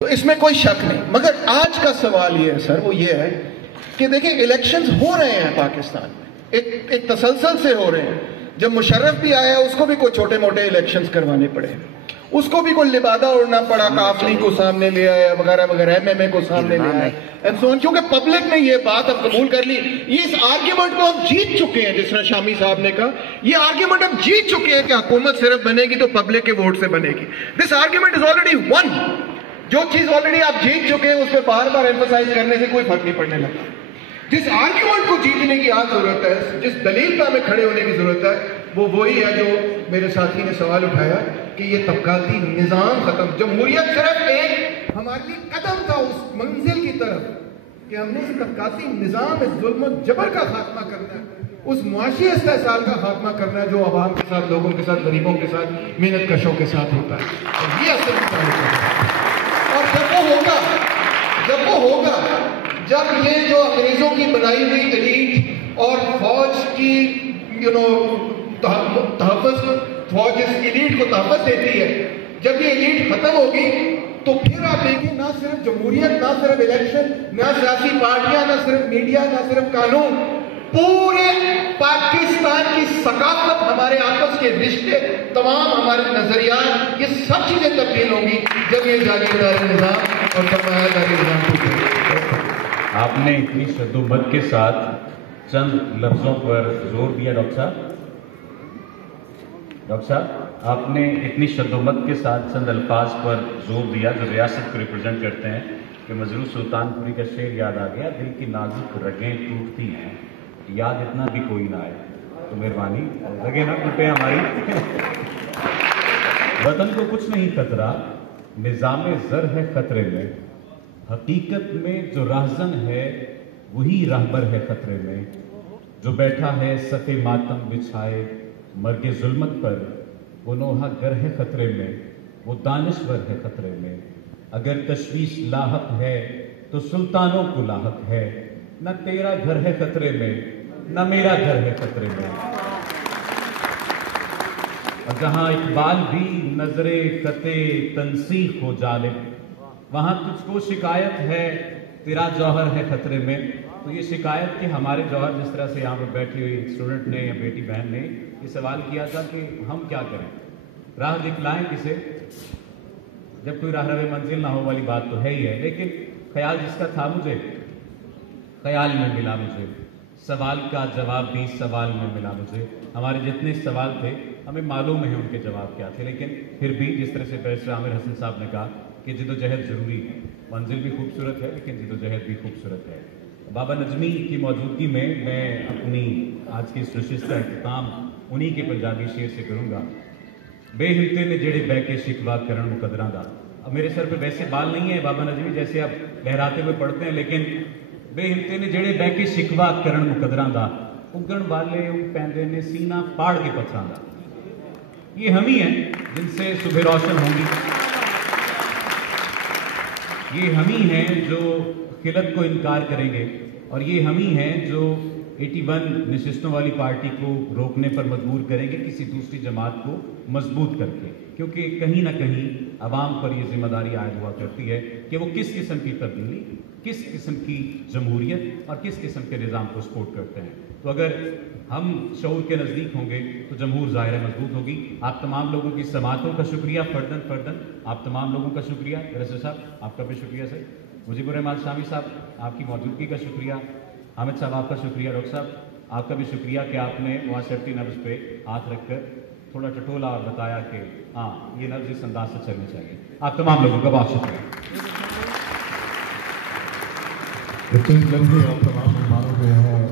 تو اس میں کوئی شک نہیں، مگر آج کا سوال یہ ہے سر، وہ یہ ہے کہ دیکھیں الیکشنز ہو رہے ہیں پاکستان میں، ایک تسلسل سے ہو رہے ہیں۔ جب مشرف بھی آیا اس کو بھی کوئی چھوٹے موٹے الیکشنز کروانے پڑے، اس کو بھی کوئی لبادہ اڑنا پڑا، کافلی کو سامنے لے آیا وغیرہ وغیرہ، MMA کو سامنے لے آیا، کیونکہ پبلک نے یہ بات اب قبول کر لی۔ یہ اس آرگیومنٹ کو ہم جیت چکے ہیں، جس طرح شامی صاحب نے کہا، یہ آرگیومنٹ ہم جیت چکے ہیں کہ حکومت صرف بنے گی تو پبلک کے ووٹ سے بنے گی۔ This argument is already one. جو چیز آلریڈی آپ جیت چکے ہیں اس پہ بار بار ایمفسائز کرنے سے کوئی فرق نہیں پڑنے لگا۔ جس آرگیومنٹ کو جیتنے کی آج ضرورت ہے، جس دلیل پہ ہمیں کھڑے ہونے کی ضرورت ہے، وہ وہی ہے جو میرے ساتھی نے سوال اٹھایا کہ یہ طبقاتی نظام ختم۔ جمہوریت صرف ایک ہمارے لیے قدم تھا اس منزل کی طرف کہ ہم نے اس طبقاتی نظام، اس ظلم و جبر کا خاتمہ کرنا ہے، اس معاشی استحصال کا خاتمہ کرنا ہے جو عوام کے ساتھ، لوگوں کے ساتھ، غریبوں کے ساتھ، محنت کشوں کے ساتھ ہوتا ہے۔ اور یہ اصل مطالبہ ہے۔ اور جب وہ ہوگا جب یہ جو انگریزوں کی بنائی ہوئی ایلیٹ اور فوج کی تحفظ، فوج اس ایلیٹ کو تحفظ دیتی ہے، جب یہ ایلیٹ ختم ہوگی تو پھر آپ دیکھیں نہ صرف جمہوریت، نہ صرف الیکشن، نہ سیاسی پارٹیاں، نہ صرف میڈیا، نہ صرف قانون، پورے پاکستان کی ثقافت، ہمارے آپس کے رشتے، تمام ہمارے نظریات، یہ سب چیزیں تبدیل ہوں گی جب یہ جاگیرداری نظام اور سرمایہ داری نظام ٹوٹے۔ آپ نے اتنی شدت کے ساتھ چند لفظوں پر زور دیا ڈاکٹر صاحب، آپ نے اتنی شدت کے ساتھ چند الفاظ پر زور دیا جو ریاست کو ریپرزینٹ کرتے ہیں کہ مظلوم سلطان پوری کا شعر یاد آ گیا، دل کی نازک رگیں ٹوٹتی ہیں، یاد اتنا بھی کوئی نہ آئے، تو مہربانی رگیں نہ ٹوٹے ہماری۔ وطن کو کچھ نہیں خطرہ، نظام زر ہے خطرے میں، حقیقت میں جو راہزن ہے وہی راہبر ہے خطرے میں، جو بیٹھا ہے صف ماتم بچھائے مرگ ظلمت پر، وہ نوحہ گر ہے خطرے میں، وہ دانشور ہے خطرے میں، اگر تشویش لاحق ہے تو سلطانوں کو لاحق ہے، نہ تیرا گھر ہے خطرے میں نہ میرا گھر ہے خطرے میں۔ اور جہاں اقبال بھی نظر خط تنسیخ ہو جالب، وہاں تجھ کو شکایت ہے تیرا جوہر ہے خطرے میں۔ تو یہ شکایت کہ ہمارے جوہر، جس طرح سے یہاں پر بیٹھی ہوئی اسٹوڈنٹ نے یا بیٹی بہن نے یہ سوال کیا تھا کہ ہم کیا کریں، راہ دکھلائیں کسے، جب کوئی راہ رو منزل نہ ہو والی بات تو ہے ہی ہے، لیکن خیال جس کا تھا مجھے، خیال میں ملا مجھے، سوال کا جواب بھی سوال میں ملا مجھے۔ ہمارے جتنے سوال تھے ہمیں معلوم ہے ان کے جواب کیا تھے، لیکن پھر بھی جس طرح سے بیرسٹر عامر حسن صاحب نے کہا کہ جد و جہد ضروری ہے، منزل بھی خوبصورت ہے لیکن جد و جہد بھی خوبصورت ہے۔ بابا نجمی کی موجودگی میں اپنی آج کی اس نشست کا اختتام انہی کے پنجابی شعر سے کروں گا۔ بے ہمتے نے جڑے بہ کے شکوا کرن مقدراں دا۔ اب میرے سر پہ ویسے بال نہیں ہے بابا نجمی جیسے اب لہراتے ہوئے پڑھتے ہیں، لیکن بے ہمتے نے جڑے بہ کے شکوا کرن مقدراں دا، اگن والے اگ پیندے نے سینہ پاڑ کے پتھراں دا۔ یہ ہم ہی ہیں جن سے صبح روشن ہوں گی، یہ ہم ہی ہیں جو خلت کو انکار کریں گے، اور یہ ہم ہی ہیں جو 81 نشستوں والی پارٹی کو روکنے پر مجبور کریں گے کسی دوسری جماعت کو مضبوط کر کے، کیونکہ کہیں نہ کہیں عوام پر یہ ذمہ داری عائد ہوا کرتی ہے کہ وہ کس قسم کی تبدیلی، کس قسم کی جمہوریت اور کس قسم کے نظام کو سپورٹ کرتے ہیں۔ تو اگر ہم شعور کے نزدیک ہوں گے تو جمہور ظاہر مضبوط ہوگی۔ آپ تمام لوگوں کی سماعتوں کا شکریہ، فردن آپ تمام لوگوں کا شکریہ، بیرسٹر صاحب آپ کا بھی شکریہ سر، مجیب الرحمان شامی صاحب آپ کی موجودگی کا شکریہ، حامد صاحب آپ کا شکریہ، ڈاکٹر صاحب آپ کا بھی شکریہ کہ آپ نے معاشرتی نبض پہ ہاتھ رکھ کر تھوڑا ٹٹولا اور بتایا کہ ہاں یہ نبض اس انداز سے چلنی چاہیے۔ آپ تمام لوگوں کا بہت شکریہ۔ آپ تمام مہمانوں کے ہیں